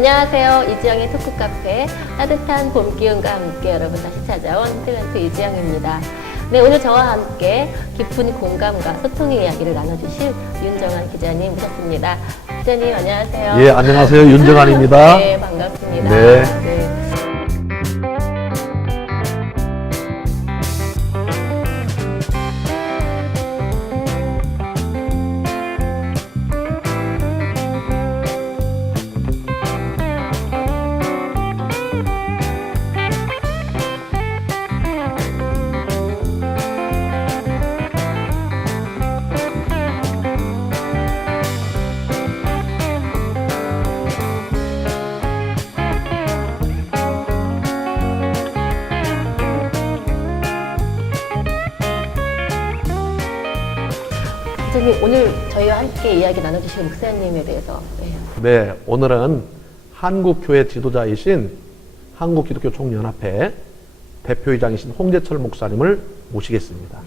안녕하세요. 이지영의 토크 카페 따뜻한 봄 기운과 함께 여러분 다시 찾아온 탤런트 이지영입니다. 네, 오늘 저와 함께 깊은 공감과 소통의 이야기를 나눠주실 윤정한 기자님 모셨습니다. 기자님 안녕하세요. 예, 안녕하세요. 윤정한입니다. 네, 반갑습니다. 네. 네. 기자님, 오늘 저희와 함께 이야기 나눠주실 목사님에 대해서. 네, 오늘은 한국교회 지도자이신 한국기독교총연합회 대표이장이신 홍재철 목사님을 모시겠습니다.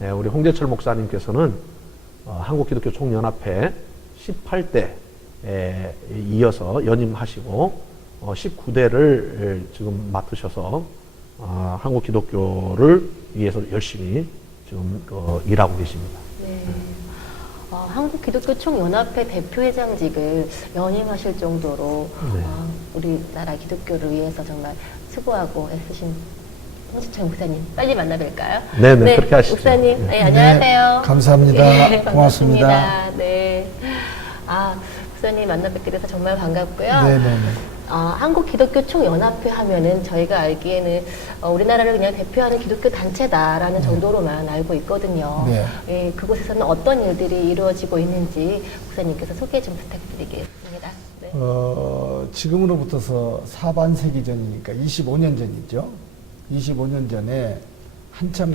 네, 우리 홍재철 목사님께서는 한국기독교총연합회 18대에 이어서 연임하시고 19대를 지금 맡으셔서 한국기독교를 위해서 열심히 지금 일하고 계십니다. 네. 한국기독교총연합회 대표회장직을 연임하실 정도로 네. 우리나라 기독교를 위해서 정말 수고하고 애쓰신 홍재철 목사님 빨리 만나뵐까요? 네네, 그렇게 하시죠. 목사님, 네. 네, 안녕하세요. 네, 감사합니다. 네, 고맙습니다. 반갑습니다. 네. 목사님 만나 뵙게 돼서 정말 반갑고요. 네네. 한국기독교총연합회 하면은 저희가 알기에는 우리나라를 그냥 대표하는 기독교 단체다라는 정도로만 알고 있거든요. 네. 예, 그곳에서는 어떤 일들이 이루어지고 있는지 목사님께서 소개 좀 부탁드리겠습니다. 네. 지금으로부터서 사반세기 전이니까 25년 전이죠. 25년 전에 한참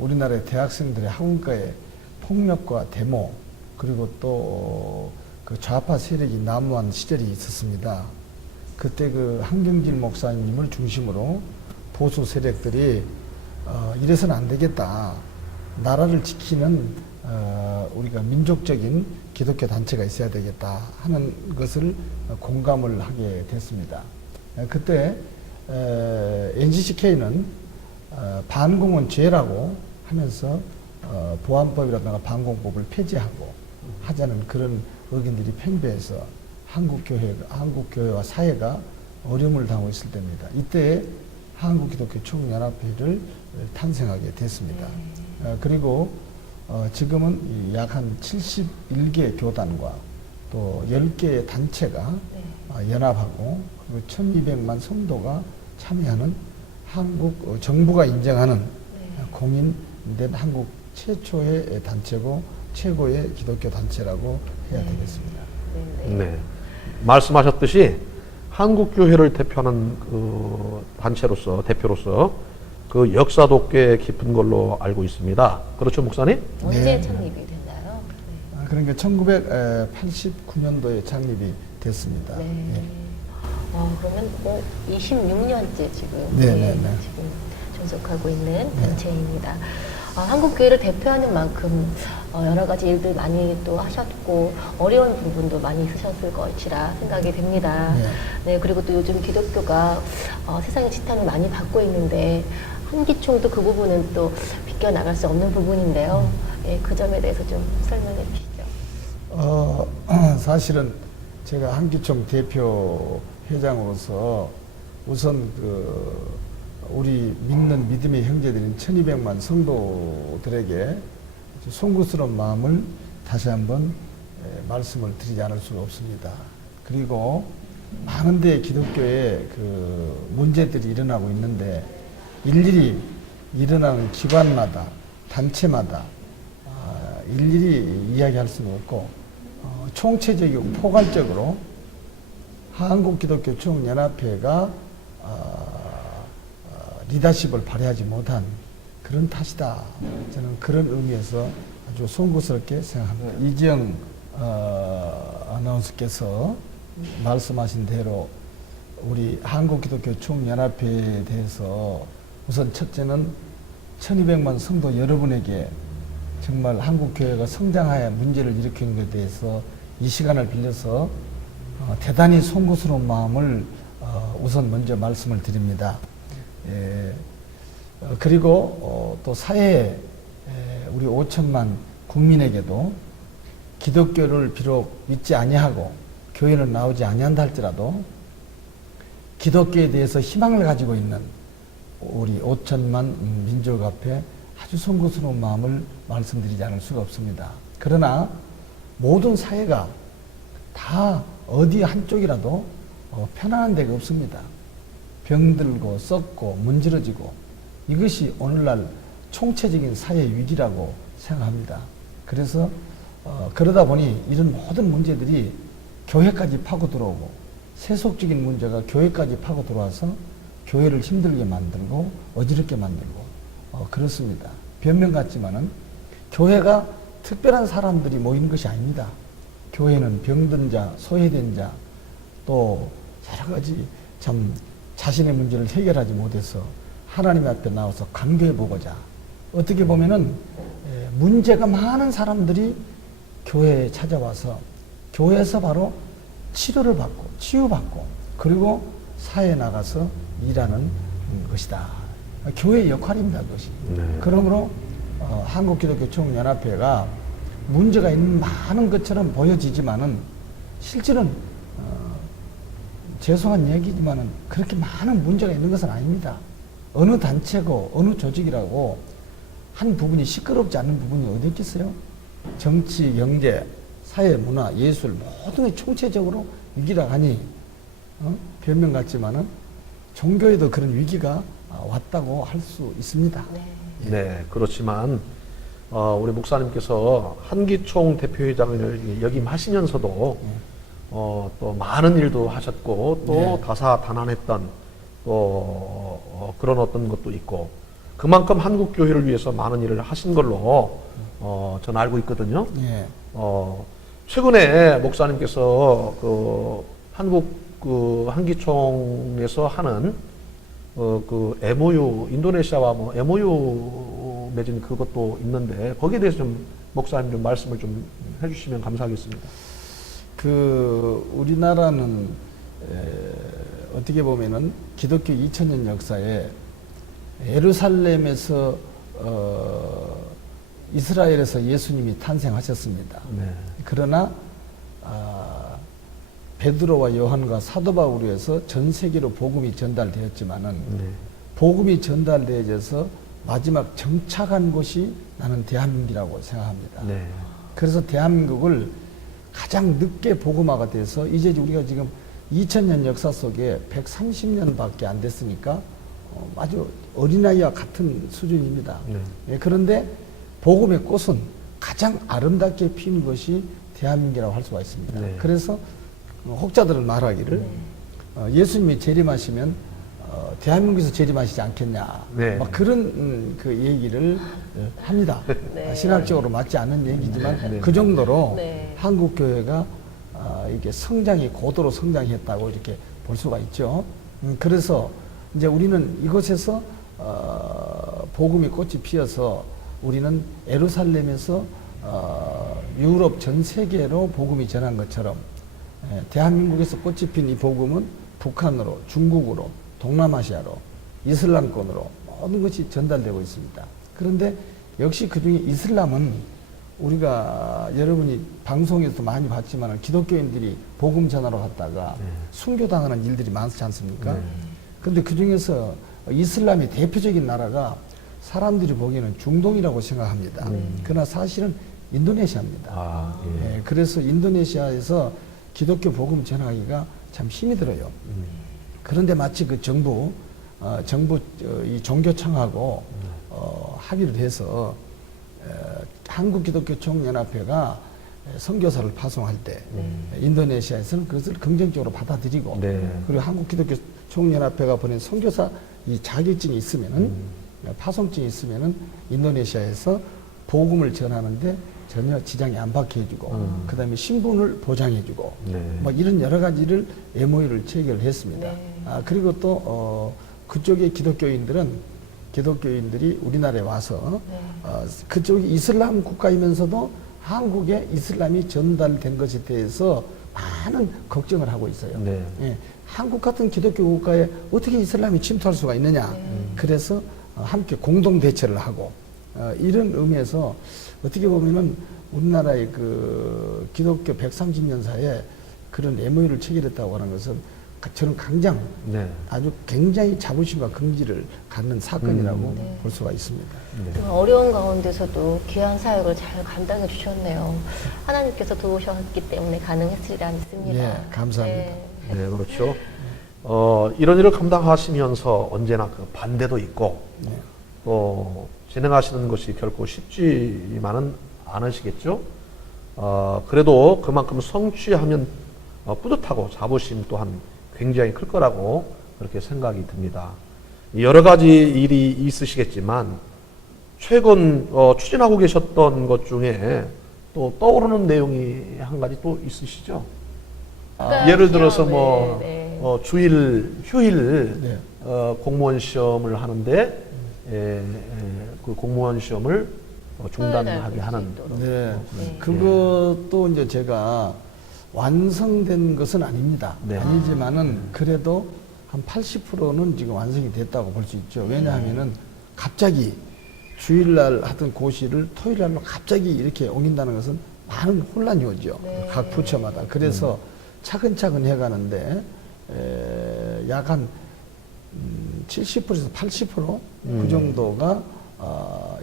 우리나라의 대학생들의 학원가의 폭력과 데모, 그리고 또 그 좌파 세력이 난무한 시절이 있었습니다. 그때 한경길 목사님을 중심으로 보수 세력들이 이래서는 안 되겠다. 나라를 지키는 우리가 민족적인 기독교 단체가 있어야 되겠다 하는 것을 공감을 하게 됐습니다. 그때 NCCK는 반공은 죄라고 하면서 보안법이라든가 반공법을 폐지하고 하자는 그런 의견들이 팽배해서 한국교회와 사회가 어려움을 당하고 있을 때입니다. 이때 한국기독교총연합회를 탄생하게 됐습니다. 그리고 지금은 약 한 71개 교단과 또 10개의 단체가 연합하고 그리고 1200만 성도가 참여하는 한국 정부가 인정하는 공인된 한국 최초의 단체고 최고의 기독교 단체라고 해야 되겠습니다. 네. 말씀하셨듯이 한국교회를 대표하는 대표로서 그 역사도 꽤 깊은 걸로 알고 있습니다. 그렇죠, 목사님? 언제 네. 창립이 됐나요? 그러니까 1989년도에 창립이 됐습니다. 네. 네. 그러면 26년째 지금, 지금 존속하고 있는 단체입니다. 한국교회를 대표하는 만큼 여러 가지 일들 많이 또 하셨고 어려운 부분도 많이 있으셨을 것이라 생각이 됩니다. 네, 그리고 또 요즘 기독교가 세상의 지탄을 많이 받고 있는데 한기총도 그 부분은 또 비껴나갈 수 없는 부분인데요. 예, 그 점에 대해서 좀 설명해 주시죠. 사실은 제가 한기총 대표 회장으로서 우선 우리 믿는 믿음의 형제들인 1200만 성도들에게 송구스러운 마음을 다시 한번 말씀을 드리지 않을 수가 없습니다. 그리고 많은 데 기독교에 문제들이 일어나고 있는데 일일이 일어나는 기관마다 단체마다 일일이 이야기할 수는 없고 총체적이고 포괄적으로 한국기독교총연합회가 리더십을 발휘하지 못한 그런 탓이다. 저는 그런 의미에서 아주 송구스럽게 생각합니다. 이지영 아나운서께서 말씀하신 대로 우리 한국기독교총연합회에 대해서 우선 첫째는 1200만 성도 여러분에게 정말 한국교회가 성장하여 문제를 일으킨 것에 대해서 이 시간을 빌려서 대단히 송구스러운 마음을 우선 먼저 말씀을 드립니다. 그리고 또 사회에 우리 5천만 국민에게도 기독교를 비록 믿지 아니하고 교회는 나오지 아니한다 할지라도 기독교에 대해서 희망을 가지고 있는 우리 5천만 민족 앞에 아주 송구스러운 마음을 말씀드리지 않을 수가 없습니다. 그러나 모든 사회가 다 어디 한쪽이라도 편안한 데가 없습니다. 병들고 썩고 문지러지고 이것이 오늘날 총체적인 사회 위기라고 생각합니다. 그래서 그러다 보니 이런 모든 문제들이 교회까지 파고 들어오고 세속적인 문제가 교회까지 파고 들어와서 교회를 힘들게 만들고 어지럽게 만들고 그렇습니다. 변명 같지만은 교회가 특별한 사람들이 모이는 것이 아닙니다. 교회는 병든 자, 소외된 자, 또 여러 가지 참 자신의 문제를 해결하지 못해서 하나님 앞에 나와서 간교해 보고자 어떻게 보면은 문제가 많은 사람들이 교회에 찾아와서 교회에서 바로 치료를 받고 치유받고 그리고 사회에 나가서 일하는 것이다. 교회의 역할입니다. 그것이. 네. 그러므로 한국기독교총연합회가 문제가 있는 많은 것처럼 보여지지만은 실제는 죄송한 얘기지만은 그렇게 많은 문제가 있는 것은 아닙니다. 어느 단체고 어느 조직이라고 한 부분이 시끄럽지 않는 부분이 어디 있겠어요? 정치, 경제, 사회, 문화, 예술 모든 게 총체적으로 위기라 하니 변명 같지만은 종교에도 그런 위기가 왔다고 할 수 있습니다. 네, 그렇지만 우리 목사님께서 한기총 대표회장을 역임하시면서도 또 많은 일도 하셨고 또 네. 다사다난했던 또 그런 어떤 것도 있고 그만큼 한국 교회를 위해서 많은 일을 하신 걸로 저는 알고 있거든요. 예. 최근에 목사님께서 그 한국 그 한기총에서 하는 그 MOU 인도네시아와 뭐 MOU 맺은 그것도 있는데 거기에 대해서 좀 목사님 좀 말씀을 좀 해주시면 감사하겠습니다. 우리나라는 어떻게 보면은 기독교 2000년 역사에 예루살렘에서 이스라엘에서 예수님이 탄생하셨습니다. 네. 그러나 베드로와 요한과 사도 바울에 의해서 전 세계로 복음이 전달되었지만은 네. 복음이 전달되어져서 마지막 정착한 곳이 나는 대한민국이라고 생각합니다. 네. 그래서 대한민국을 가장 늦게 복음화가 돼서 이제 우리가 지금 2000년 역사 속에 130년밖에 안 됐으니까 아주 어린아이와 같은 수준입니다. 네. 예, 그런데 복음의 꽃은 가장 아름답게 피는 것이 대한민국이라고 할 수가 있습니다. 네. 그래서 혹자들은 말하기를 예수님이 재림하시면 대한민국에서 재림하시지 않겠냐. 네. 막 그런 그 얘기를 합니다. 네. 신학적으로 맞지 않는 얘기지만 네. 그 정도로 네. 한국 교회가 이게 성장이 고도로 성장했다고 이렇게 볼 수가 있죠. 그래서 이제 우리는 이곳에서 복음이 꽃이 피어서 우리는 예루살렘에서 유럽 전 세계로 복음이 전한 것처럼 대한민국에서 꽃이 핀 이 복음은 북한으로, 중국으로, 동남아시아로, 이슬람권으로 모든 것이 전달되고 있습니다. 그런데 역시 그중에 이슬람은 우리가 여러분이 방송에서 많이 봤지만 기독교인들이 복음 전하러 갔다가 순교당하는 일들이 많지 않습니까? 그런데 그중에서 이슬람의 대표적인 나라가 사람들이 보기에는 중동이라고 생각합니다. 그러나 사실은 인도네시아입니다. 아, 예. 예, 그래서 인도네시아에서 기독교 복음 전하기가 참 힘이 들어요. 그런데 마치 그 정부 이 종교청하고 합의를 해서 한국기독교총연합회가 선교사를 파송할 때 인도네시아에서는 그것을 긍정적으로 받아들이고 네. 그리고 한국기독교총연합회가 보낸 선교사 이 자격증이 있으면은 파송증이 있으면은 인도네시아에서 복음을 전하는데 전혀 지장이 안 받게 해주고 그다음에 신분을 보장해주고 네. 뭐 이런 여러 가지를 MOU를 체결을 했습니다. 네. 그리고 또 그쪽의 기독교인들이 우리나라에 와서 그쪽이 이슬람 국가이면서도 한국에 이슬람이 전달된 것에 대해서 많은 걱정을 하고 있어요. 네. 예, 한국 같은 기독교 국가에 어떻게 이슬람이 침투할 수가 있느냐. 그래서 함께 공동 대처를 하고 이런 의미에서 어떻게 보면은 우리나라의 그 기독교 130년사에 그런 MOU를 체결했다고 하는 것은 저는 강장 네. 아주 굉장히 자부심과 긍지를 갖는 사건이라고 볼 수가 있습니다. 정말 어려운 가운데서도 귀한 사역을 잘 감당해 주셨네요. 하나님께서 도우셨기 때문에 가능했으리라 믿습니다. 예, 감사합니다. 네, 그렇죠. 이런 일을 감당하시면서 언제나 그 반대도 있고, 또 진행하시는 것이 결코 쉽지만은 않으시겠죠. 그래도 그만큼 성취하면 뿌듯하고 자부심 또한 굉장히 클 거라고 그렇게 생각이 듭니다. 여러 가지 일이 있으시겠지만, 최근 추진하고 계셨던 것 중에 또 떠오르는 내용이 한 가지 또 있으시죠? 예를 들어서 뭐 주일 휴일 네. 공무원 시험을 하는데 그 공무원 시험을 중단하게 하는 네. 그것도 이제 제가 완성된 것은 아닙니다. 네. 아니지만은 그래도 한 80%는 지금 완성이 됐다고 볼 수 있죠. 왜냐하면은 갑자기 주일날 하던 고시를 토요일날로 갑자기 이렇게 옮긴다는 것은 많은 혼란이 오죠. 각 부처마다. 그래서 차근차근 해가는데 약 한 70%에서 80%그 정도가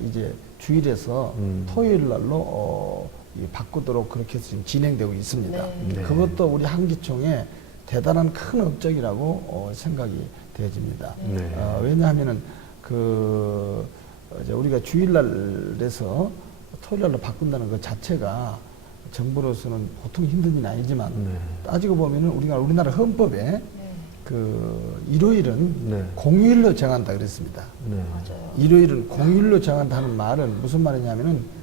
이제 주일에서 토요일날로 바꾸도록 그렇게 해서 지금 진행되고 있습니다. 네. 그것도 우리 한기총의 대단한 큰 업적이라고 생각이 되어집니다. 네. 왜냐하면은 이제 우리가 주일날에서 토요일날로 바꾼다는 것 자체가 정부로서는 보통 힘든 일은 아니지만 따지고 보면은 우리나라 헌법에 그 일요일은 네. 공휴일로 정한다 그랬습니다. 네. 일요일은 공휴일로 정한다는 말은 무슨 말이냐면은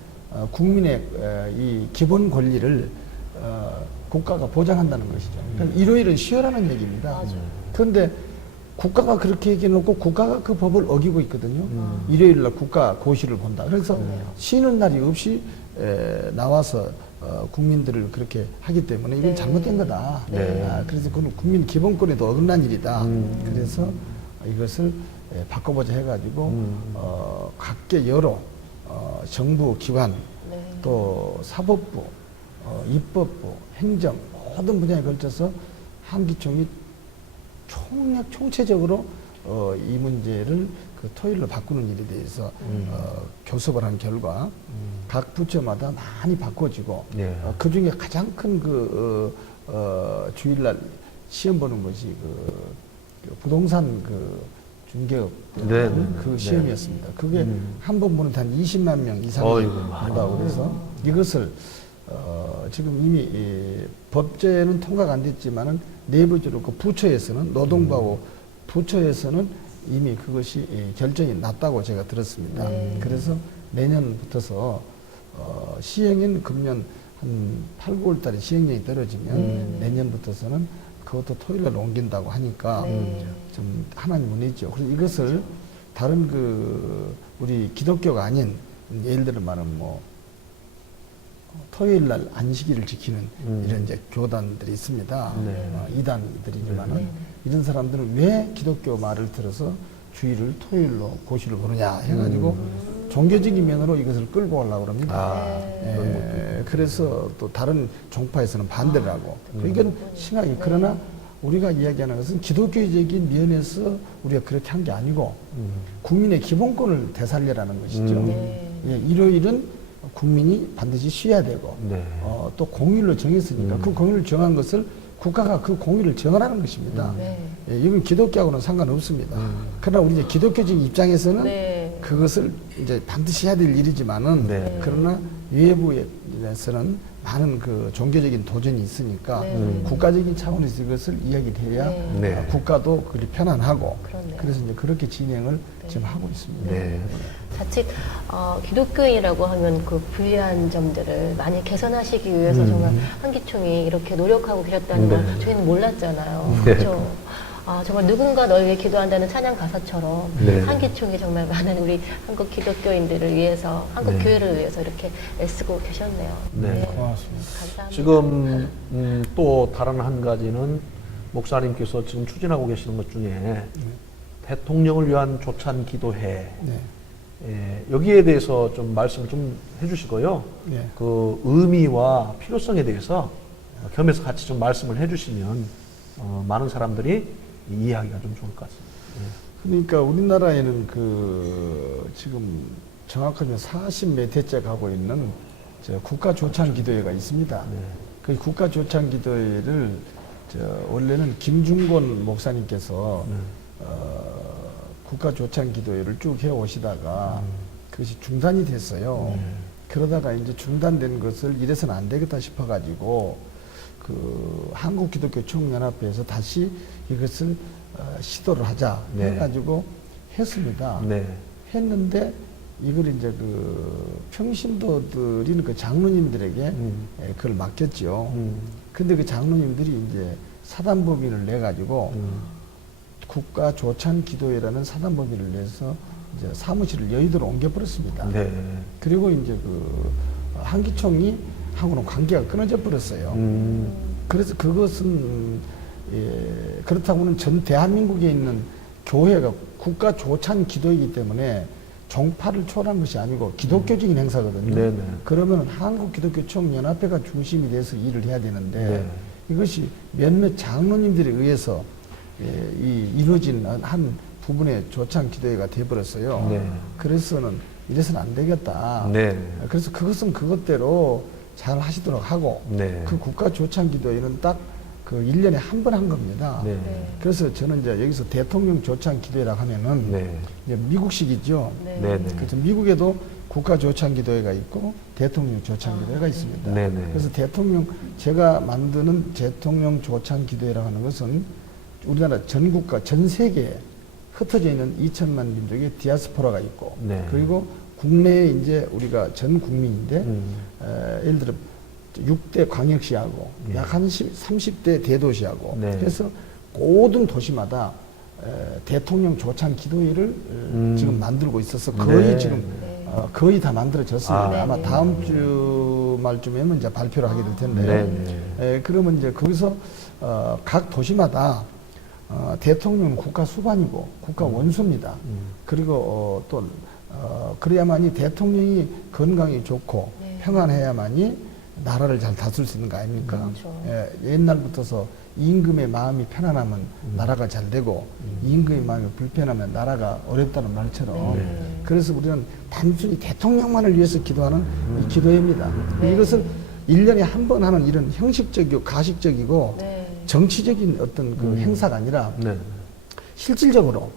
국민의 이 기본 권리를 국가가 보장한다는 것이죠. 그러니까 일요일은 쉬어라는 얘기입니다. 그런데 국가가 그렇게 얘기해놓고 국가가 그 법을 어기고 있거든요. 일요일날 국가 고시를 본다. 그래서 쉬는 날이 없이 나와서 국민들을 그렇게 하기 때문에 이건 잘못된 거다. 그래서 그건 국민 기본권에도 어긋난 일이다. 그래서 이것을 바꿔보자 해가지고 각계 여러 정부 기관 또 사법부, 입법부, 행정 모든 분야에 걸쳐서 한기총이 총체적으로 이 문제를 그 토요일로 바꾸는 일에 대해서 교섭을 한 결과 각 부처마다 많이 바꿔지고 그 중에 가장 큰 주일날 시험 보는 것이 그 부동산 중개업 그 시험이었습니다. 그게 한 번 보는 한 20만 명 이상이 본다고 그래서 이것을 지금 이미 법제는 통과가 안 됐지만은 내부적으로 그 부처에서는 노동부하고 부처에서는 이미 그것이 결정이 났다고 제가 들었습니다. 그래서 내년부터서 시행인 금년 한 8, 9월 달에 시행령이 떨어지면 내년부터서는 그것도 토요일날 옮긴다고 하니까 좀 하나님 은혜죠. 그래서 이것을 다른 우리 기독교가 아닌 예를 들어 말하면 뭐 토요일날 안식일을 지키는 이런 이제 교단들이 있습니다. 이단들이지만은 이런 사람들은 왜 기독교 말을 들어서 주일을 토요일로 고시를 보느냐 해가지고 종교적인 면으로 이것을 끌고 오려고 합니다. 그래서 또 다른 종파에서는 반대를 하고 이건 심하게 그러나 우리가 이야기하는 것은 기독교적인 면에서 우리가 그렇게 한 게 아니고 국민의 기본권을 되살려라는 것이죠. 일요일은 국민이 반드시 쉬어야 되고 또 공휴일로 정했으니까 그 공휴일을 정한 것을 국가가 그 공휴일을 정하라는 것입니다. 이건 기독교하고는 상관없습니다. 그러나 우리 이제 기독교적인 입장에서는 그것을 이제 반드시 해야 될 일이지만은 그러나 외부에서는 많은 그 종교적인 도전이 있으니까 국가적인 차원에서 이것을 이야기해야 국가도 그리 편안하고 그래서 이제 그렇게 진행을 지금 하고 있습니다. 자칫 기독교인이라고 하면 그 불리한 점들을 많이 개선하시기 위해서 정말 한기총이 이렇게 노력하고 계셨다는 걸 저희는 몰랐잖아요. 그렇죠. 정말 누군가 널 위해 기도한다는 찬양 가사처럼 네. 한기총이 정말 많은 우리 한국 기독교인들을 위해서, 한국 네. 교회를 위해서 이렇게 애쓰고 계셨네요. 네. 고맙습니다. 감사합니다. 지금 또 다른 한 가지는 목사님께서 지금 추진하고 계시는 것 중에 대통령을 위한 조찬 기도회, 네. 예, 여기에 대해서 좀 말씀을 좀 해주시고요. 네. 그 의미와 필요성에 대해서 겸해서 같이 좀 말씀을 해주시면 많은 사람들이 이해하기가 좀 좋을 것 같습니다. 그러니까 우리나라에는 지금 정확하게 40몇 회째 가고 있는 국가 조찬 기도회가 있습니다. 네. 그 국가 조찬 기도회를 원래는 김중곤 목사님께서 국가 조찬 기도회를 쭉 해 오시다가 그것이 중단이 됐어요. 그러다가 이제 중단된 것을 이래서는 안 되겠다 싶어가지고 한국 기독교 총연합회에서 다시 이것을 시도를 하자 네. 해가지고 했습니다. 네. 했는데 이걸 이제 평신도들인 그 장로님들에게 그걸 맡겼죠. 근데 그 장로님들이 이제 사단법인을 내가지고 국가 조찬 기도회라는 사단법인을 내서 이제 사무실을 여의도로 옮겨버렸습니다. 네. 그리고 이제 한기총이 하고는 관계가 끊어져 버렸어요. 그래서 그것은 그렇다고는 전 대한민국에 있는 교회가 국가 조찬 기도이기 때문에 종파를 초월한 것이 아니고 기독교적인 행사거든요. 네네. 그러면 한국 기독교 총연합회가 중심이 돼서 일을 해야 되는데 네. 이것이 몇몇 장로님들에 의해서 이루어진 한 부분의 조찬 기도회가 돼버렸어요. 네. 그래서는 이래서는 안 되겠다. 네. 그래서 그것은 그것대로 잘 하시도록 하고 네. 그 국가 조찬 기도회는 딱 1년에 한 번 한 겁니다. 네. 그래서 저는 이제 여기서 대통령 조찬 기도회라고 하면은 네. 이제 미국식이죠. 네. 네. 네. 그래서 미국에도 국가 조찬 기도회가 있고 대통령 조찬 기도회가 있습니다. 네. 네. 그래서 제가 만드는 대통령 조찬 기도회라고 하는 것은 우리나라 전 국가, 전 세계에 흩어져 있는 2천만 민족의 디아스포라가 있고 네. 그리고 국내에 이제 우리가 전 국민인데 예를 들어 6대 광역시하고 네. 약 한 30대 대도시하고 네. 그래서 모든 도시마다 대통령 조찬 기도회를 지금 만들고 있어서 거의 네. 지금 네. 거의 다 만들어졌습니다. 아마 네. 다음 주 말쯤에는 이제 발표를 하게 될 텐데 네. 그러면 이제 거기서 각 도시마다 대통령은 국가 수반이고 국가 원수입니다. 그리고 또 그래야만이 대통령이 건강이 좋고 네. 평안해야만이 나라를 잘 다스릴 수 있는 거 아닙니까? 그렇죠. 옛날부터서 임금의 마음이 편안하면 나라가 잘 되고 임금의 마음이 불편하면 나라가 어렵다는 말처럼 네. 그래서 우리는 단순히 대통령만을 위해서 기도하는 이 기도회입니다. 네. 이것을 1년에 한 번 하는 이런 형식적이고 가식적이고 네. 정치적인 어떤 행사가 아니라 네. 실질적으로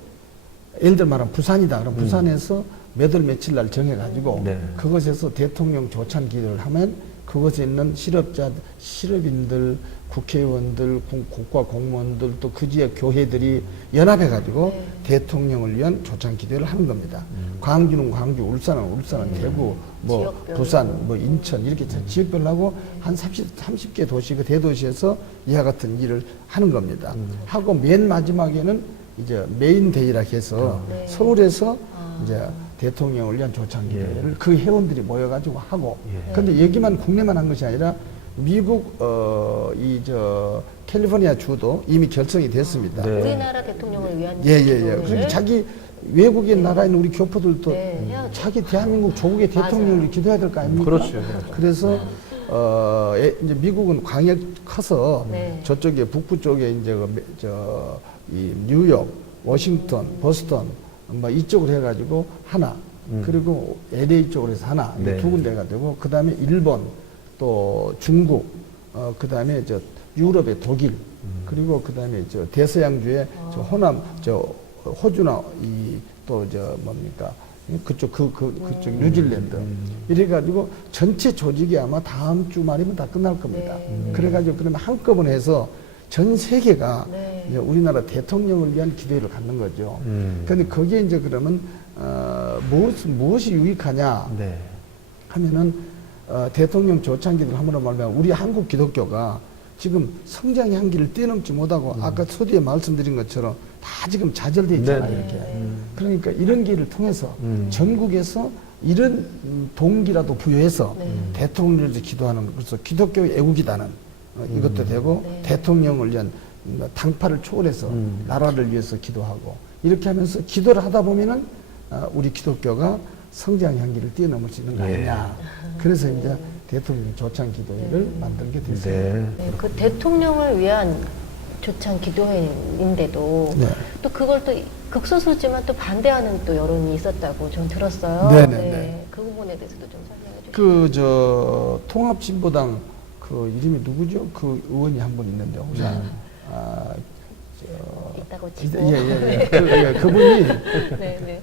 예를 들어 말하면 부산이다. 그럼 부산에서 몇 월 며칠 날 정해가지고 네. 그것에서 대통령 조찬 기도를 하면 그것에 있는 실업인들, 국회의원들, 국가 공무원들 또 그 지역 교회들이 연합해가지고 네. 대통령을 위한 조찬 기도를 하는 겁니다. 광주는 광주, 울산은 울산, 대구, 뭐 지역별로. 부산, 뭐 인천 이렇게 지역별로 하고 한 30개 도시, 그 대도시에서 이와 같은 일을 하는 겁니다. 하고 맨 마지막에는 이제 메인 데이라 해서 네. 서울에서 이제 대통령을 위한 조찬 기도회를 그 회원들이 모여가지고 하고 예. 근데 여기만 국내만 한 것이 아니라 미국 캘리포니아 주도 이미 결정이 됐습니다. 네. 우리나라 대통령을 위한 예예예. 기도를 그러니까 자기 외국에 나가 있는 우리 교포들도 네, 해야죠. 자기 대한민국 조국의 대통령을 맞아요. 기도해야 될 거 아닙니까? 그렇죠. 그렇죠. 그래서 이제 미국은 광역 커서 네. 저쪽에 북부 쪽에 이제 이 뉴욕, 워싱턴, 보스턴 뭐 이쪽으로 해가지고 하나 그리고 LA 쪽으로 해서 하나 네. 두 군데가 되고 그 다음에 일본 또 중국 그 다음에 유럽의 독일 그리고 그 다음에 대서양주의 호남 호주나 뭡니까 그쪽 그쪽 뉴질랜드 이래가지고 전체 조직이 아마 다음 주 말이면 다 끝날 겁니다. 네. 그래가지고 그러면 한꺼번에 해서 전 세계가 네. 이제 우리나라 대통령을 위한 기도회를 갖는 거죠. 그런데 거기에 이제 그러면 무엇이 유익하냐 네. 하면은 대통령 조찬 기도를 함으로 말하면 우리 한국 기독교가 지금 성장의 한계를 뛰어넘지 못하고 아까 초기에 말씀드린 것처럼 다 지금 좌절돼 있잖아요. 네. 이렇게. 그러니까 이런 기회를 통해서 전국에서 이런 동기라도 부여해서 네. 대통령을 기도하는, 그래서 기독교 애국이다는 이것도 되고 네. 대통령을 위한 당파를 초월해서 나라를 위해서 기도하고 이렇게 하면서 기도를 하다 보면은 우리 기독교가 성장의 한계를 뛰어넘을 수 있는 거 아니냐. 그래서 이제 대통령 조창 기도회를 만들게 됐어요. 네. 네, 그 대통령을 위한 조창 기도회인데도 네. 또 그걸 또 극소수지만 또 반대하는 또 여론이 있었다고 전 들었어요. 네네네. 그 부분에 대해서도 좀 설명해 주시죠. 그 저 통합진보당 그 이름이 누구죠? 그 의원이 한 분 있는데 혹시 있다고 치고. 예예예. 그분이 네, 네.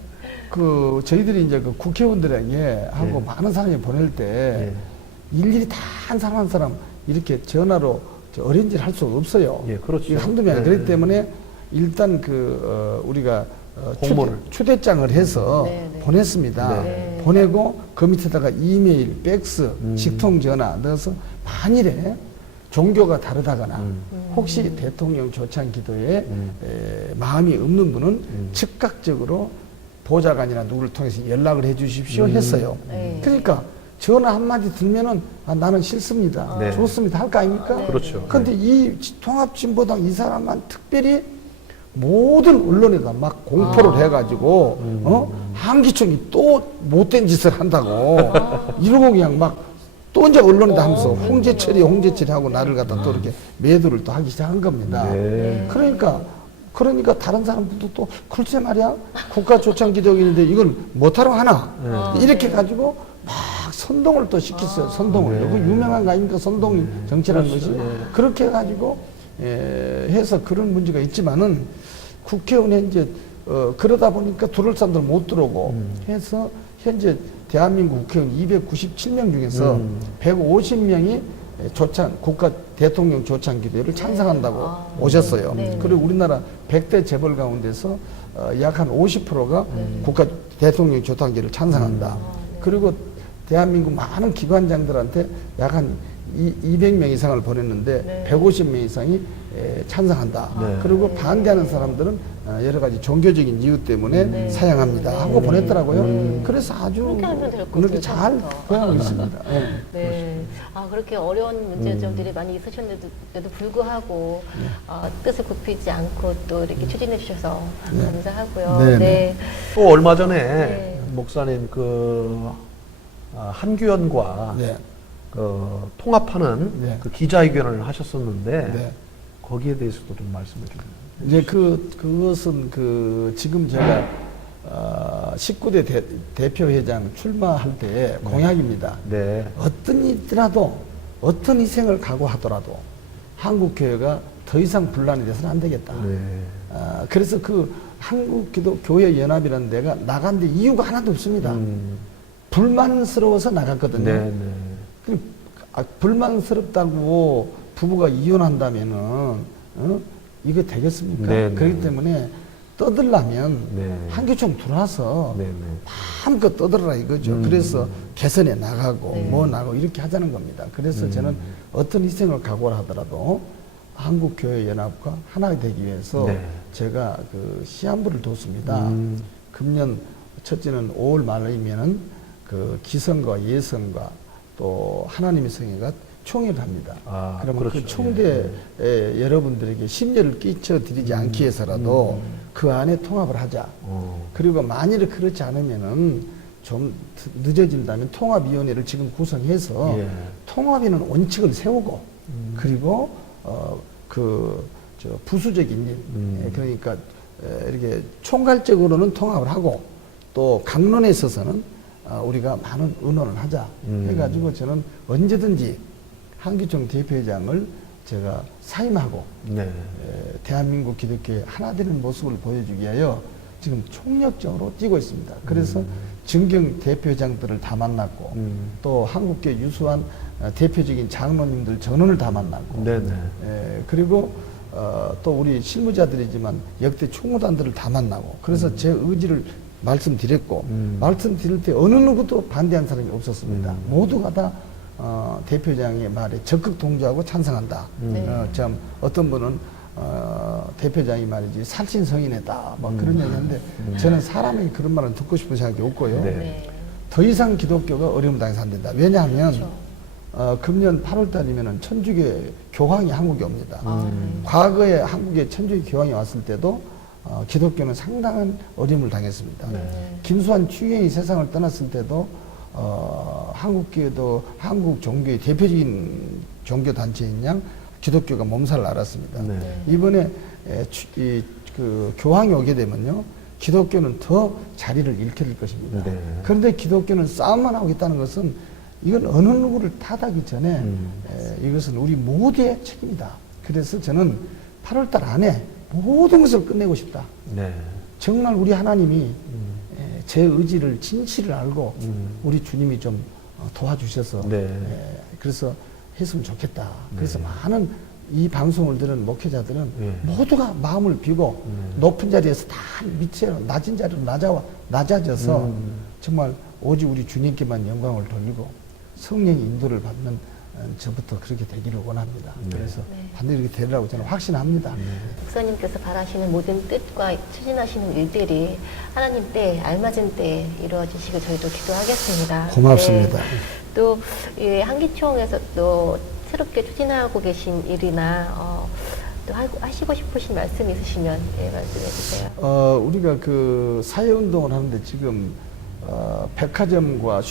그 저희들이 이제 그 국회의원들에게 하고 많은 사람이 보낼 때 일일이 다 한 사람 한 사람 이렇게 전화로 어린지를 할 수가 없어요. 예, 그렇죠. 이게 한두 명이 그렇기 때문에 일단 우리가 공모를. 초대장을 해서 네, 네. 보냈습니다. 네. 보내고 그 밑에다가 이메일, 팩스, 직통전화 넣어서 만일에 종교가 다르다거나 혹시 대통령 조창 기도에 마음이 없는 분은 즉각적으로 보좌관이나 누구를 통해서 연락을 해 주십시오 했어요. 네. 그러니까 전화 한마디 들면은 나는 싫습니다. 네. 좋습니다. 할 거 아닙니까? 네. 그렇죠. 근데 이 통합진보당 이 사람만 특별히 모든 언론에다 막 공포를 해가지고 한기총이 또 못된 짓을 한다고 이러고 그냥 막 또 이제 언론에다 하면서 홍제철이 하고 나를 갖다 또 이렇게 매도를 또 하기 시작한 겁니다. 네. 그러니까 다른 사람들도 또 글쎄 말이야 국가조창기도회인데 이걸 못하러 하나 이렇게 가지고 막 선동을 또 시켰어요. 선동을. 그 유명한 거 아닙니까? 선동 정치라는 것이. 그렇게 해가지고 해서 그런 문제가 있지만은 국회의원에 이제 그러다 보니까 들어올 사람들 못 들어오고 해서 현재 대한민국 국회의원 297명 중에서 150명이 국가 대통령 조창 기도회를 찬성한다고 오셨어요. 네. 그리고 우리나라 100대 재벌 가운데서 약 한 50%가 국가 대통령 조창 기도회를 찬성한다. 그리고 대한민국 많은 기관장들한테 약 한 200명 이상을 보냈는데 150명 이상이 찬성한다. 네. 그리고 반대하는 사람들은 여러 가지 종교적인 이유 때문에 사양합니다 하고 보냈더라고요. 그래서 아주 그렇게 하면 될것 그렇게 같아요, 잘 처음부터. 고하고 있습니다. 예. 네. 아, 그렇게 어려운 문제점들이 많이 있으셨는데도 불구하고 뜻을 굽히지 않고 또 이렇게 추진해 주셔서 감사하고요. 네, 네. 네. 또 얼마 전에 네. 목사님 한규현과 네. 통합하는 네. 그 기자회견을 하셨었는데 네. 거기에 대해서도 좀 말씀해 주세요. 이제 그것은 지금 제가 19대 대표회장 출마할 때의 공약입니다. 네. 어떤 일이라도 어떤 희생을 각오하더라도 한국교회가 더 이상 분란이 돼서는 안 되겠다. 네. 그래서 한국기독교회연합이라는 데가 나간 데 이유가 하나도 없습니다. 불만스러워서 나갔거든요. 네, 네. 불만스럽다고 부부가 이혼한다면은 이거 되겠습니까? 네, 네. 그렇기 때문에 떠들려면 네. 한교총 들어와서 네, 네. 마음껏 떠들어라 이거죠. 그래서 개선에 나가고 네. 뭐 나가고 이렇게 하자는 겁니다. 그래서 저는 어떤 희생을 각오를 하더라도 한국교회연합과 하나 되기 위해서 네. 제가 시한부를 뒀습니다. 금년 첫째는 5월 말이면은 기성과 예성과 또 하나님의 성회가 총회를 합니다. 그러면 그렇죠. 그 총대 여러분들에게 심려를 끼쳐 드리지 않기 위해서라도 그 안에 통합을 하자. 그리고 만일에 그렇지 않으면은 좀 늦어진다면 통합위원회를 지금 구성해서 통합에는 원칙을 세우고 그리고 부수적인 일 그러니까 이렇게 총괄적으로는 통합을 하고 또 강론에 있어서는 우리가 많은 의논을 하자 해가지고 저는 언제든지 한기총 대표회장을 제가 사임하고 네. 대한민국 기독교의 하나 되는 모습을 보여주기 위하여 지금 총력적으로 뛰고 있습니다. 그래서 정경 대표회장들을 다 만났고 또 한국교회 유수한 대표적인 장로님들 전원을 다 만났고 네, 네. 그리고 또 우리 실무자들이지만 역대 총무단들을 다 만나고 그래서 제 의지를 말씀드렸고 말씀드릴 때 어느 누구도 반대한 사람이 없었습니다. 모두가 다 대표장의 말에 적극 동조하고 찬성한다. 네. 참 어떤 분은 대표장이 말이지 살신성인이다 뭐 그런 얘기하는데 저는 사람이 그런 말을 듣고 싶은 생각이 없고요. 네. 네. 더 이상 기독교가 어려움 당해서 안 된다. 왜냐하면 그렇죠. 금년 8월 달이면은 천주교 교황이 한국에 옵니다. 네. 과거에 한국에 천주교 교황이 왔을 때도 기독교는 상당한 어려움을 당했습니다. 네. 김수환 추경이 세상을 떠났을 때도 한국교도 한국 종교의 대표적인 종교 단체인 양 기독교가 몸살을 앓았습니다. 네. 이번에 그 교황이 오게 되면요, 기독교는 더 자리를 잃게 될 것입니다. 네. 그런데 기독교는 싸움만 하고 있다는 것은 이건 어느 누구를 탓하기 전에 이것은 우리 모두의 책임이다. 그래서 저는 8월달 안에 모든 것을 끝내고 싶다. 네. 정말 우리 하나님이 제 의지를 진실을 알고 우리 주님이 좀 도와주셔서 네. 그래서 했으면 좋겠다. 그래서 많은 이 방송을 들은 목회자들은 네. 모두가 마음을 비고 높은 자리에서 다 밑에 낮은 자리로 낮아져서 정말 오직 우리 주님께만 영광을 돌리고 성령의 인도를 받는 저부터 그렇게 되기를 원합니다. 네. 그래서 네. 반드시 이렇게 되리라고 저는 확신합니다. 목사님께서 바라시는 모든 뜻과 추진하시는 일들이 하나님 때, 알맞은 때에 이루어지시길 저희도 기도하겠습니다. 고맙습니다. 네. 또, 이 한기총에서 또 새롭게 추진하고 계신 일이나, 또 하시고 싶으신 말씀 있으시면, 예, 말씀해 주세요. 우리가 그 사회운동을 하는데 지금, 백화점과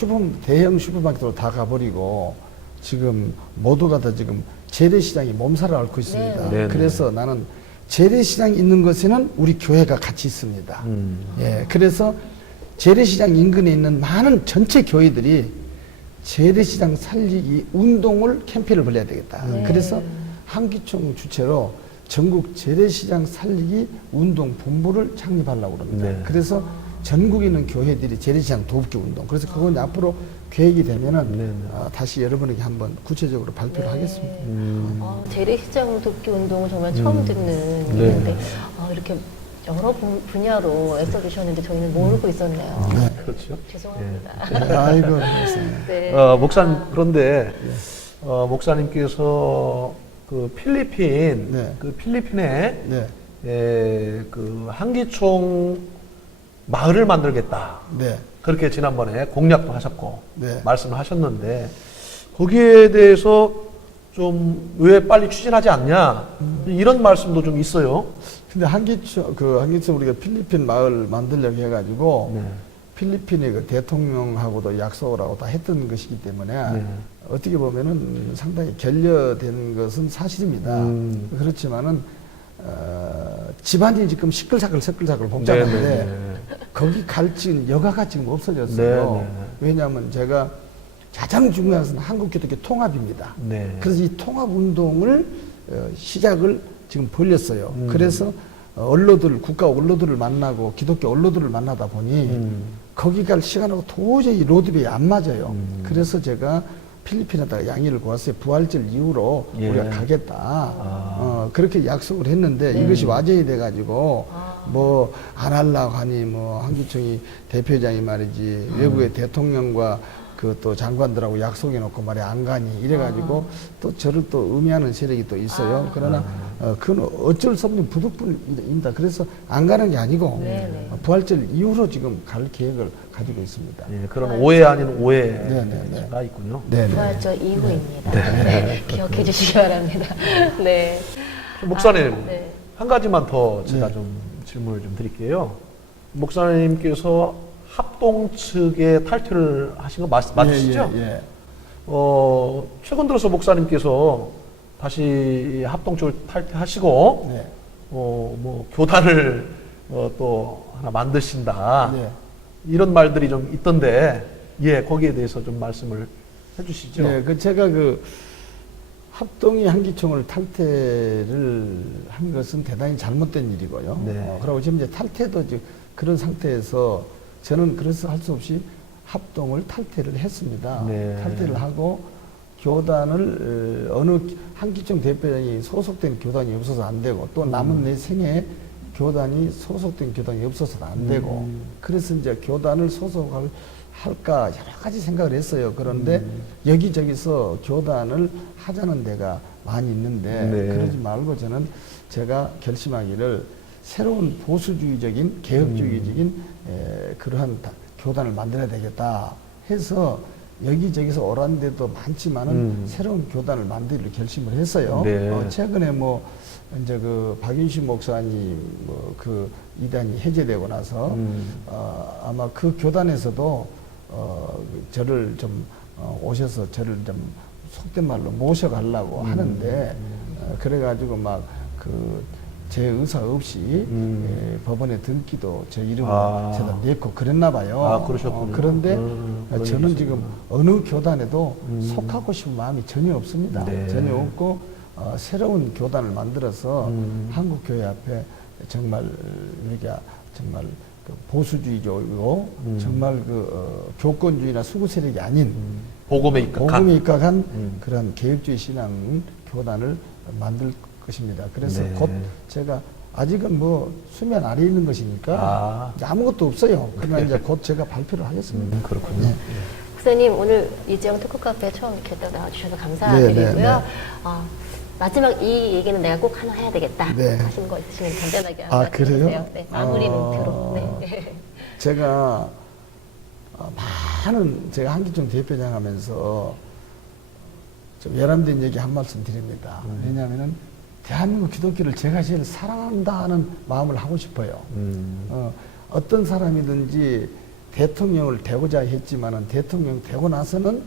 대형 슈퍼마켓으로 다 가버리고 지금 모두가 다 지금 재래시장이 몸살을 앓고 있습니다. 네. 그래서 나는 재래시장이 있는 곳에는 우리 교회가 같이 있습니다. 예, 그래서 재래시장 인근에 있는 많은 전체 교회들이 재래시장 살리기 운동을 캠페인을 벌여야 되겠다. 네. 그래서 한기총 주최로 전국 재래시장 살리기 운동 본부를 창립하려고 합니다. 네. 그래서 전국에 있는 교회들이 재래시장 도읍기 운동. 그래서 그건 앞으로 계획이 되면은 네, 네. 다시 여러분에게 한번 구체적으로 발표를 하겠습니다. 재래시장 돕기 운동은 정말 처음 듣는 네. 일인데, 이렇게 여러 분야로 애써주셨는데 저희는 모르고 있었네요. 그렇죠. 죄송합니다. 네, 아이고, 그렇습니다. 네. 목사님, 그런데, 목사님께서 그 필리핀, 네. 그 필리핀에, 네, 그 한기총 마을을 만들겠다. 네, 그렇게 지난번에 공약도 하셨고, 네. 말씀을 하셨는데, 거기에 대해서 좀 왜 빨리 추진하지 않냐, 이런 말씀도 좀 있어요. 근데 한기총 우리가 필리핀 마을 만들려고 해가지고 네. 필리핀의 그 대통령하고도 약속을 하고 다 했던 것이기 때문에 네. 어떻게 보면은 상당히 결려된 것은 사실입니다. 그렇지만은 집안이 지금 시끌사끌 복잡한데 네, 네, 네. 거기 갈 지금 여가가 지금 없어졌어요. 네, 네. 왜냐하면 제가 가장 중요한 것은 한국기독교 통합입니다. 네. 그래서 이 통합 운동을 시작을 지금 벌렸어요. 그래서 국가 언론들을 만나고 기독교 언론들을 만나다 보니 거기 갈 시간하고 도저히 로드맵이 안 맞아요. 그래서 제가 필리핀에다가 양해를 구했어요. 부활절 이후로 예. 우리가 가겠다. 그렇게 약속을 했는데 이것이 와전이 돼가지고 뭐 안 하려고 하니 뭐 한기총이 대표장이 말이지 외국의 대통령과 그 또 장관들하고 약속해 놓고 말이 안 가니 이래가지고 또 저를 또 의미하는 세력이 또 있어요. 그러나 그건 어쩔 수 없는 부득불입니다. 그래서 안 가는 게 아니고 네네. 부활절 이후로 지금 갈 계획을 가지고 있습니다. 예, 그런 오해 아닌 오해가 네. 있군요. 네. 부활절 이후입니다. 네. 기억해 주시기 바랍니다. 네. 목사님, 네. 한 가지만 더 제가 네. 좀 질문을 좀 드릴게요. 목사님께서 합동 측의 탈퇴를 하신 거 맞으시죠? 예. 최근 들어서 목사님께서 다시 합동 측을 탈퇴하시고, 네. 뭐, 교단을 또 하나 만드신다. 네. 이런 말들이 좀 있던데, 예, 거기에 대해서 좀 말씀을 해 주시죠. 네, 제가 합동이 한기총을 탈퇴를 한 것은 대단히 잘못된 일이고요. 네. 그리고 지금 이제 탈퇴도 그런 상태에서 저는 그래서 할 수 없이 합동을 탈퇴를 했습니다. 네. 탈퇴를 하고 교단을 어느 한기총 대표장이 소속된 교단이 없어서 안 되고 또 남은 내 생에 교단이 소속된 교단이 없어서는 안 되고 그래서 이제 교단을 소속할 할까 여러 가지 생각을 했어요. 그런데 여기저기서 교단을 하자는 데가 많이 있는데 네. 그러지 말고 저는 제가 결심하기를 새로운 보수주의적인 개혁주의적인 그러한 교단을 만들어야 되겠다 해서 여기저기서 오란 데도 많지만은 새로운 교단을 만들기로 결심을 했어요. 네. 최근에 뭐 이제 그 박윤식 목사님 뭐 그 이단이 해제되고 나서 아마 그 교단에서도 저를 좀 오셔서 저를 좀 속된 말로 모셔가려고 하는데 그래가지고 막 그 제 의사 없이 법원에 등기도 제 이름을 제가 냈고 그랬나 봐요. 아, 그러셨군요. 그런데 그런 저는 일이 지금 어느 교단에도 속하고 싶은 마음이 전혀 없습니다. 네. 전혀 없고 새로운 교단을 만들어서 한국교회 앞에 정말 우리가 정말 그 보수주의적이고 정말 그 교권주의나 수구 세력이 아닌 복음에 입각한 복음에 입각한 그런 개혁주의 신앙 교단을 만들 것입니다. 그래서 네. 곧 제가 아직은 뭐 수면 아래에 있는 것이니까 아무것도 없어요. 그러나 이제 곧 제가 발표를 하겠습니다. 그렇군요. 네. 목사님 오늘 이재영 토크카페에 처음 이렇게 또 나와주셔서 감사드리고요. 네, 네, 네. 마지막 이 얘기는 내가 꼭 하나 해야 되겠다 네. 하시는 거 있으시면 간단하게 아, 한번 그래요? 해주세요. 네, 마무리 멘트로. 네. 제가 많은 제가 한기총 대표장 하면서 좀 열람된 얘기 한 말씀 드립니다. 왜냐하면은 대한민국 기독교를 제가 제일 사랑한다는 마음을 하고 싶어요. 어떤 사람이든지 대통령을 되고자 했지만은 대통령 되고 나서는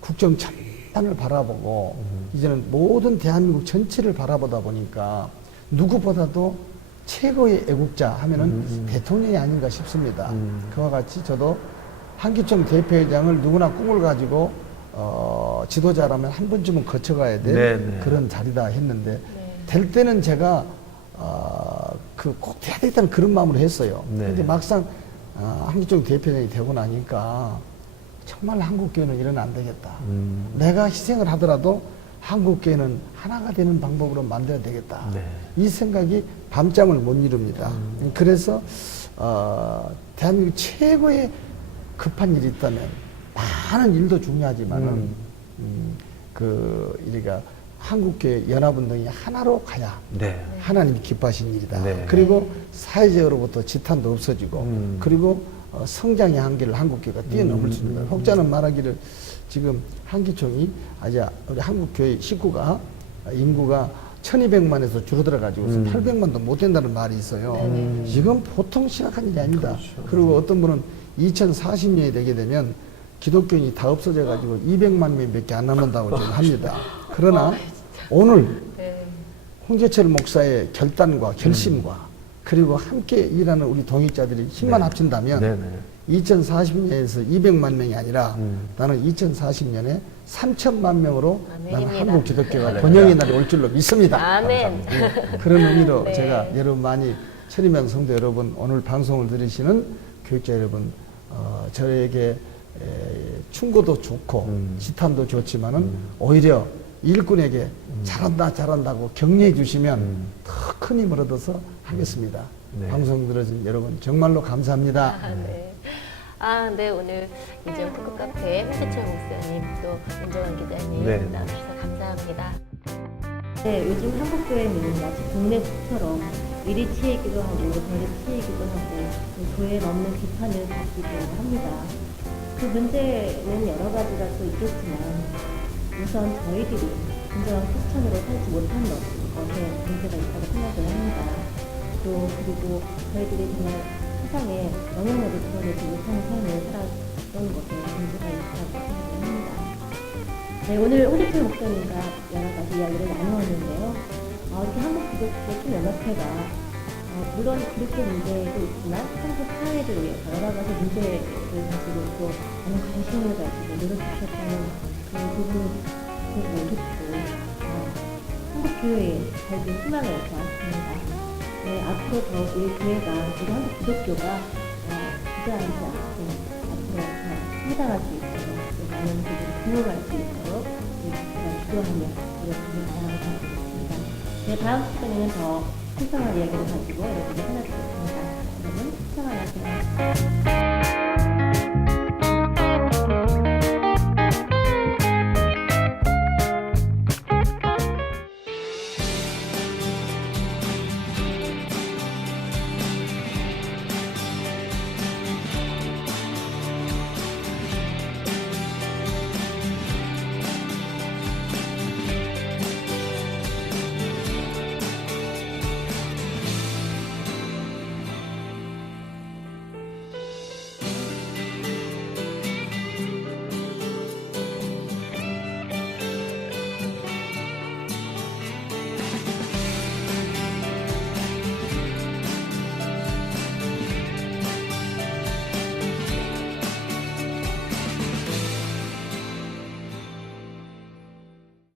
국정 전반을 바라보고 이제는 모든 대한민국 전체를 바라보다 보니까 누구보다도 최고의 애국자 하면은 대통령이 아닌가 싶습니다. 그와 같이 저도 한기총 대표회장을 누구나 꿈을 가지고 지도자라면 한 번쯤은 거쳐가야 될 네네. 그런 자리다 했는데 될 때는 제가 그 꼭 돼야 되겠다는 그런 마음으로 했어요. 네. 근데 막상 한기총 대표장이 되고 나니까 정말 한국교회는 이러면 안 되겠다. 내가 희생을 하더라도 한국교회는 하나가 되는 방법으로 만들어야 되겠다. 네. 이 생각이 밤잠을 못 이룹니다. 그래서 대한민국 최고의 급한 일이 있다면 많은 일도 중요하지만은 우리가 한국교회 연합운동이 하나로 가야 네. 하나님이 기뻐하신 일이다. 네. 그리고 사회적으로부터 지탄도 없어지고 그리고 성장의 한계를 한국교회가 뛰어넘을 수 있는 거예요. 혹자는 말하기를 지금 한기총이 아직 우리 한국교회 식구가 인구가 1200만에서 줄어들어가지고 800만도 못 된다는 말이 있어요. 이건 보통 심각한 일이 아닙니다. 그렇죠. 그리고 어떤 분은 2040년이 되게 되면 기독교인이 다 없어져가지고 200만 명밖에 안 남는다고 지금 합니다. 그러나 오늘 홍재철 목사의 결단과 결심과 그리고 함께 일하는 우리 동역자들이 힘만 합친다면 2040년에서 200만 명이 아니라 나는 2040년에 3천만 명으로 나는 아멘입니다. 한국 기독교가 번영의 날이 올 줄로 믿습니다. 아멘. 그런 의미로 네. 제가 여러분 많이 천이명 성도 여러분 오늘 방송을 들으시는 교육자 여러분 저에게 충고도 좋고 지탄도 좋지만은 오히려 일꾼에게 잘한다고 격려해 주시면 더 큰 힘을 얻어서 하겠습니다. 네. 방송 들어준 여러분 정말로 감사합니다. 네, 오늘 이재영 토크카페 홍재철 목사님 또 윤정환 기자님 네. 나와주셔서 감사합니다. 네, 요즘 한국교회는 마치 동네 숲처럼 이리 치이기도 하고 저리 치이기도 하고 교회에 없는 비판을 받기도 합니다. 그 문제는 여러 가지가 또 있겠지만 우선 저희들이 진정한 크리스천으로 살지 못한 것에 문제가 있다고 생각을 합니다. 그리고 저희들이 정말 세상에 영향력을 드러내지 못하는 삶을 살았던 것에 문제가 있다고 생각을 합니다. 네, 오늘 홍재철 목사님과 여러 가지 이야기를 나누었는데요. 이렇게 한국 기독교 총연합회가 물론 그렇게 문제도 있지만 한국 사회를 위해서 여러 가지 문제를 가지고 또 많은 관심을 가지고 노력하셨다는 그 부분이 되게 좋고 한국 교회에 밝은 희망을 보았습니다. 네, 앞으로 더 우리 교회가 우리 한국 기독교가 주저앉지 않고 앞으로 더 성장할 수 있도록 많은 분들이 부흥할 수 있도록 우리 교회가 기도하며 노력하길 바라겠습니다. 네, 다음 시간에는 더 풍성한 이야기를 가지고 여러분께 전해드렸습니다. 여러분, 수고 많으세요.